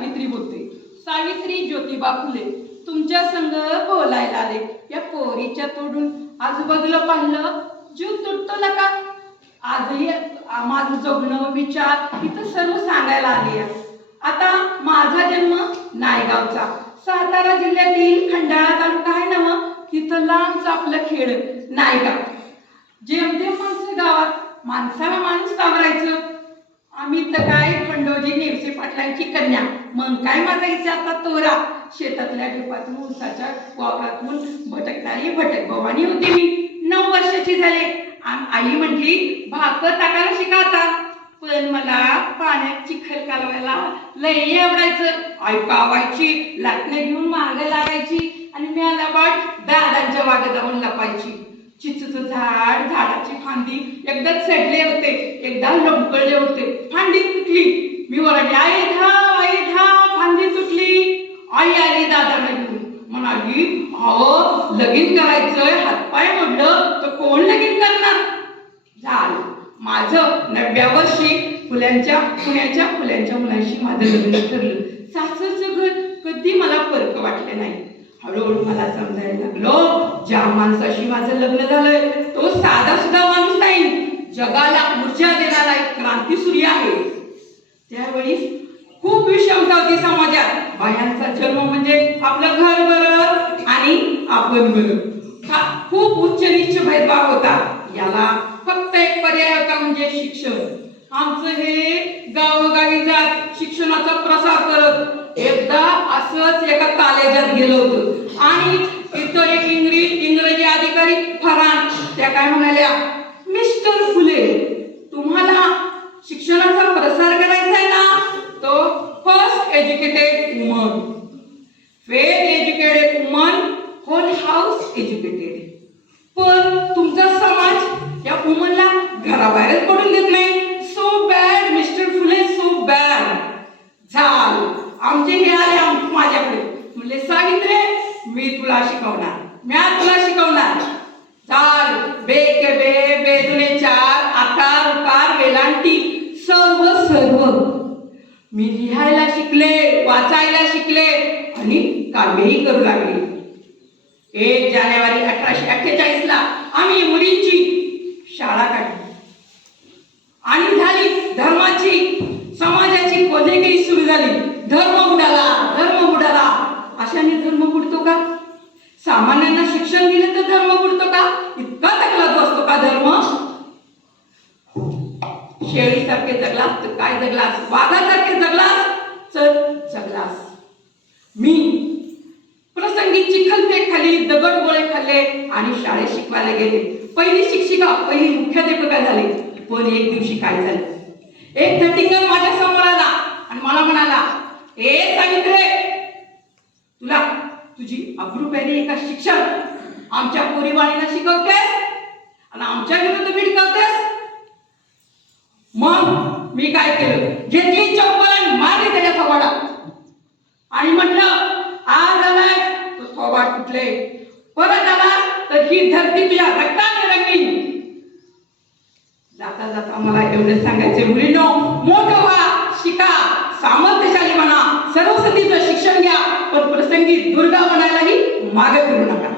सावित्री बोलते. सावित्री ज्योतिबा फुले तुमच्या संग बोलायला आले. या पोरीच्या तोडून आजूबाजूला पाहिलं जीव तुटतो नका. आजही माझं जगणं विचार इथं सर्व सांगायला आले. आता माझा जन्म नायगावचा, सातारा जिल्ह्यातील खंडाळा तालुका आहे ना, मग तिथं लांबच आपलं खेड नायगाव. जेमतेम माणसं गावात, माणसाला माणूस कावरायचं. आम्ही तर काय खंडोजी नेवसे पाटलांची कन्या, मग काय मागायचं आता तोरा. शेतातल्या ढेपातून उसाच्या वावरातून भटकणारी भटक भवानी होती मी. 9 वर्षाची झाले. आई म्हटली भाकर टाकायला शिका आता. पण मला पाण्यात चिखल कालवायला लई आवडायचं. आई कावायची, लाटणे घेऊन मागे लागायची आणि मी बाट दादांच्या वागे जाऊन लपायची. चिचूचं झाड, झाडाची फांदी एकदा चढले होते, एकदा लमकळले होते. फांदी तुटली. मी ओरडले, आई धाव, फांदी तुटली. आई आली दादाला घेऊन, म्हणाली अहो लगीन करायचंय, हातपाय मोडलं तर कोण लगीन करणार. झालं माझं 9व्या वर्षी पुण्याच्या फुल्यांच्या मुलांशी माझं लग्न ठरलं. सासरचं घर कधी मला फरक वाटले नाही. हळूहळू मला समजायला लागलो ज्या माणसाशी माझं लग्न झालंय तो साधा सुद्धा माणूस नाही, जगाला ऊर्जा देणारा एक क्रांतीसूर्य आहे. त्यावेळी खूप विषमता होती समाजात. बायांचा जन्म म्हणजे आपलं घर बरं आणि आपण बरं. खूप उच्च नीच भेदभाव होता. याला फक्त एक पर्याय होता, म्हणजे शिक्षण. आमचं हे गावोगावी जात शिक्षणाचा प्रसार करत एकदा असंच एका कॉलेजात गेलो होतो आणि तिथं एक इंग्रजी अधिकारी फरान, त्या काय म्हणाल्या, मिस्टर फुले तुम्हाला शिक्षणाचा प्रसार करायचा आहे ना, तो first educated woman, well educated woman, whole house educated. पण तुमचा समाज या वुमनला घराबाहेरच पडून देत नाही. So bad mister Phule, so bad. झालं आमचे हे आले माझ्याकडे, म्हणले सावित्रे मी तुला शिकवणार, चाल बे के बे, बेदुने चार, आकार उकार वेलांटी सर्व मी लिहायला शिकले, वाचायला शिकले आणि काव्यही करू लागले. 1 जानेवारी 1848 ला आम्ही मुलींची शाळा काढली आणि झाली धर्माची समाजाची कोजेगिरी सुरू झाली. धर्म बुडाला. अशाने धर्म बुडतो का? सामान्यांना शिक्षण दिलं तर धर्म बुडतो का? इतका तकलात बसतो का धर्म? शेळीसारखे जगलास तर काय जगलास, वाघासारखे जगलास तर जगलास. मी प्रसंगी चिखलफेक खाली, दगड गोळे खाल्ले आणि शाळेत शिकवायला गेले. पहिली शिक्षिका, पहिली मुख्याध्यापिका झाले. पण एक दिवशी काय झालं, एक धटिंगर माझ्या समोर आला आणि मला म्हणाला, ए सावित्रे तुला तुझी अब्रूपैरी एका शिक्षक आमच्या पोरीबाळीला शिकवतेस आणि आमच्या विरुद्ध भिडकावतेस. मग मी काय केलं, घेतली चप्पल, मारली त्याच्या थोबाडात आणि म्हटलं आज आलाय तो थोबाड तुटले, परत आला तर ही धरती तुझ्या रक्ताने रंगीन. जाता जाता मला एवढं सांगायचे, मुलींनो मोठं व्हा, शिका, सामर्थ्यशाली बना, सरस्वतीचं शिक्षण घ्या, पण प्रसंगी दुर्गा बनायलाही मागे फिरू नका.